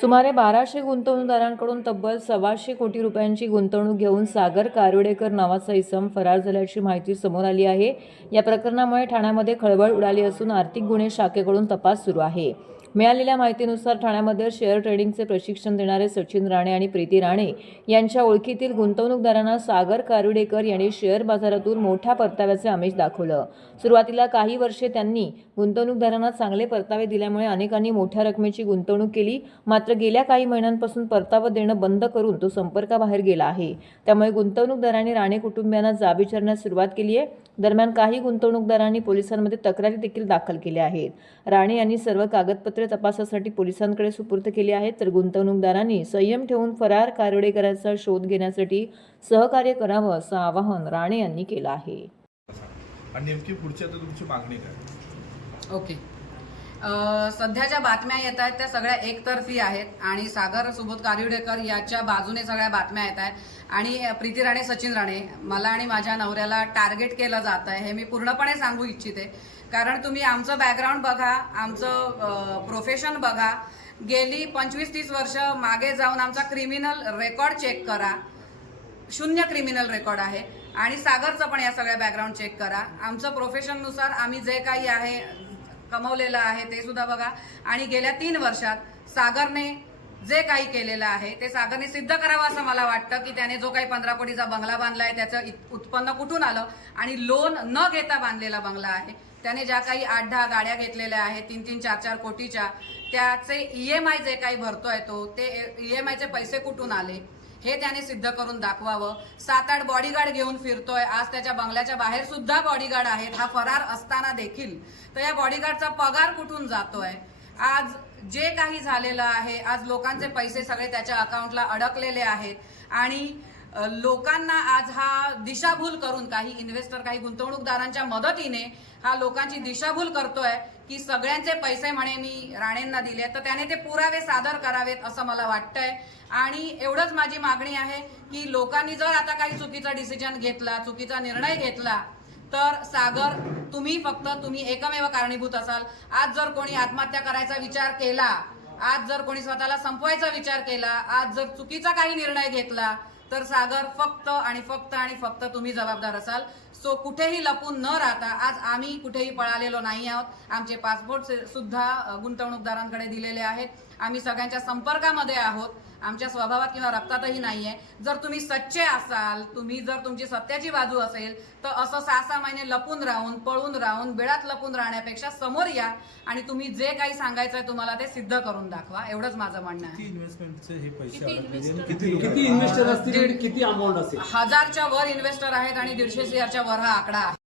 सुमारे 1200 गुंतवणूकदारांकडून तब्बल 1.25 कोटी रुपयांची गुंतवणूक घेऊन सागर कारवडेकर नावाचा इसम फरार झाल्याची माहिती समोर आली आहे। या प्रकरणामुळे ठाण्यामध्ये खळबळ उडाली असून आर्थिक गुन्हे शाखेकडून तपास सुरू आहे। मिळालेल्या माहितीनुसार ठाण्यामध्ये शेअर ट्रेडिंगचे प्रशिक्षण देणारे सचिन राणे आणि प्रीती राणे यांच्या ओळखीतील गुंतवणूकदारांना सागर कारवडेकर यांनी शेअर बाजारातून मोठ्या परताव्याचे आमिष दाखवलं। सुरुवातीला काही वर्षे त्यांनी गुंतवणूकदारांना चांगले परतावे दिल्यामुळे अनेकांनी मोठ्या रकमेची गुंतवणूक केली। मात्र गेल्या काही महिन्यांपासून परतावा देणं बंद करून तो संपर्काबाहेर गेला आहे। त्यामुळे गुंतवणूकदारांनी राणे कुटुंबियांना जाब विचारण्यास सुरुवात केली आहे। दरम्यान काही गुंतवणूकदारांनी पोलिसांमध्ये तक्रारी देखील दाखल केल्या आहेत। राणे यांनी सर्व कागदपत्रे तपासासाठी पोलिसांकडे सुपूर्द केली आहेत, तर गुंतवणूकदारांनी संयम ठेवून फरार कारवडेकरांचा शोध घेण्यासाठी सहकार्य करावं असं आवाहन राणे यांनी केलं आहे। आणि नेमकी पुढची आता तुमची मागणी काय? ओके, सध्या ज्या बातम्या येत आहेत त्या सगळ्या एकतर्फी आहेत आणि सागर सुबोध कारवडेकर याच्या बाजूने सगळ्या बातम्या येत आहेत आणि प्रीती राणे सचिन राणे मला आणि माझ्या नवऱ्याला टार्गेट केलं जात आहे हे मी पूर्णपणे सांगू इच्छिते। कारण तुम्ही आमचं बॅकग्राऊंड बघा, आमचं प्रोफेशन बघा, गेली 25-30 वर्ष मागे जाऊन आमचा क्रिमिनल रेकॉर्ड चेक करा, 0 क्रिमिनल रेकॉर्ड आहे। आणि सागरचं पण या सगळ्या बॅकग्राऊंड चेक करा। आमचं प्रोफेशननुसार आम्ही जे काही आहे कमवलेलं आहे ते सुद्धा बघा आणि गेल्या 3 वर्षात सागरने जे काही केलेलं आहे ते सागरने सिद्ध करावं असं मला वाटतं की त्याने जो काही 15 कोटीचा बंगला बांधला आहे त्याचं उत्पन्न कुठून आलं आणि लोन न घेता बांधलेला बंगला आहे। त्याने ज्या काही 8-10 गाड्या घेतलेल्या आहेत 3-3, 4-4 कोटीच्या, त्याचे EMI जे काही भरतोय तो ते EMI चे पैसे कुठून आले हे त्याने सिद्ध करून दाखवावं। 7-8 बॉडीगार्ड घेऊन फिरतोय, आज त्याच्या बंगल्याच्या बाहेर सुद्धा बॉडीगार्ड आहेत हा फरार असताना देखील। तर या बॉडीगार्डचा पगार कुठून जातोय, आज जे काही झालेलं आहे, आज लोकांचे पैसे सगळे त्याच्या अकाउंटला अडकलेले आहेत आणि लोकांना आज हा दिशाभूल करून काही इन्व्हेस्टर काही गुंतवणूकदारांच्या मदतीने हा लोकांची दिशाभूल करतोय की सगळ्यांचे पैसे म्हणे मी राणेंना दिले, तर त्याने ते पुरावे सादर करावेत असं मला वाटतंय। आणि एवढंच माझी मागणी आहे की लोकांनी जर आता काही चुकीचा डिसिजन घेतला, चुकीचा निर्णय घेतला, तर सागर तुम्ही एकमेव कारणीभूत असाल। आज जर कोणी आत्महत्या करायचा विचार केला, आज जर कोणी स्वतःला संपवायचा विचार केला, आज जर चुकीचा काही निर्णय घेतला, तर सागर फक्त आणि फक्त तुम्ही जबाबदार असाल। सो कुठेही लपून न राहता आज आम्ही कुठेही पळालेलो नाही आहोत। आमचे पासपोर्ट सुद्धा गुंतवणूकदारांकडे दिलेले आहेत। आम्ही सगळ्यांच्या संपर्कामध्ये आहोत, आमच्या स्वभावात किंवा रक्तातही नाहीये। जर तुम्ही सच्चे असाल, जर तुमची सत्याची बाजू असेल, तर असं 6-6 महिने लपून राहून पळून राहून बेडात लपून राहण्यापेक्षा समोर या आणि तुम्ही जे काही सांगायचंय तुम्हाला ते सिद्ध करून दाखवा, एवढंच माझं म्हणणं आहे। किती इन्व्हेस्टमेंटचे हे पैसे किती इन्व्हेस्टर असतील, किती अमाऊंट असेल? 1000च्या वर इन्व्हेस्टर आहेत आणि 150 CR च्या वर हा आकडा आहे।